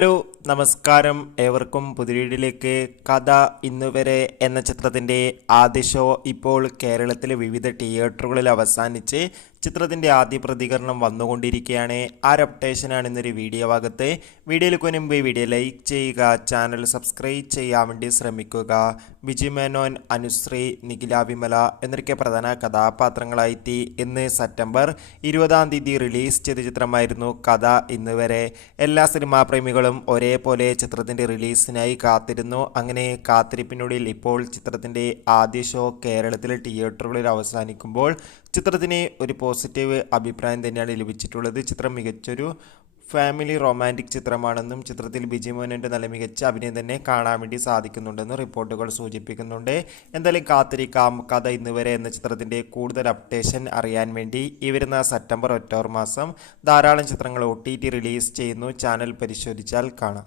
Hello നമസ്കാരം ഏവർക്കും പുതിയ കഥ ഇന്നുവരെ എന്ന ചിത്രത്തിൻ്റെ ആദ്യ ഷോ ഇപ്പോൾ കേരളത്തിലെ വിവിധ തിയേറ്ററുകളിൽ അവസാനിച്ച് ചിത്രത്തിൻ്റെ ആദ്യ പ്രതികരണം വന്നുകൊണ്ടിരിക്കുകയാണ്. അപ്ഡേഷനാണ് ഇന്നൊരു വീഡിയോ ഭാഗത്ത്. വീഡിയോയിൽ മുൻപ് വീഡിയോ ലൈക്ക് ചെയ്യുക, ചാനൽ സബ്സ്ക്രൈബ് ചെയ്യാൻ വേണ്ടി ശ്രമിക്കുക. ബിജു മേനോൻ, അനുശ്രീ, നിഖില വിമല എന്നൊക്കെ പ്രധാന കഥാപാത്രങ്ങളായിട്ട് ഇന്ന് സെപ്റ്റംബർ 20 റിലീസ് ചെയ്ത ചിത്രമായിരുന്നു കഥ ഇന്നുവരെ. എല്ലാ സിനിമാ പ്രേമികളും ഒരേപോലെ ചിത്രത്തിൻ്റെ റിലീസിനായി കാത്തിരുന്നു. അങ്ങനെ കാത്തിരിപ്പിനുള്ളിൽ ഇപ്പോൾ ചിത്രത്തിൻ്റെ ആദ്യ ഷോ കേരളത്തിലെ തിയേറ്ററുകളിൽ അവസാനിക്കുമ്പോൾ ചിത്രത്തിന് ഒരു പോസിറ്റീവ് അഭിപ്രായം തന്നെയാണ് ലഭിച്ചിട്ടുള്ളത്. ചിത്രം മികച്ചൊരു ഫാമിലി റൊമാൻറ്റിക് ചിത്രമാണെന്നും ചിത്രത്തിൽ ബിജു മോഹൻ്റെ നല്ല മികച്ച അഭിനയം തന്നെ കാണാൻ വേണ്ടി സാധിക്കുന്നുണ്ടെന്ന് റിപ്പോർട്ടുകൾ സൂചിപ്പിക്കുന്നുണ്ട്. എന്തായാലും കാത്തിരിക്കാം കഥ ഇന്നുവരെ എന്ന ചിത്രത്തിൻ്റെ കൂടുതൽ അപ്ഡേഷൻ അറിയാൻ വേണ്ടി. ഈ വരുന്ന സെപ്റ്റംബർ ഒക്ടോബർ മാസം ധാരാളം ചിത്രങ്ങൾ OTT റിലീസ് ചെയ്യുന്നു. ചാനൽ പരിശോധിച്ചാൽ കാണാം.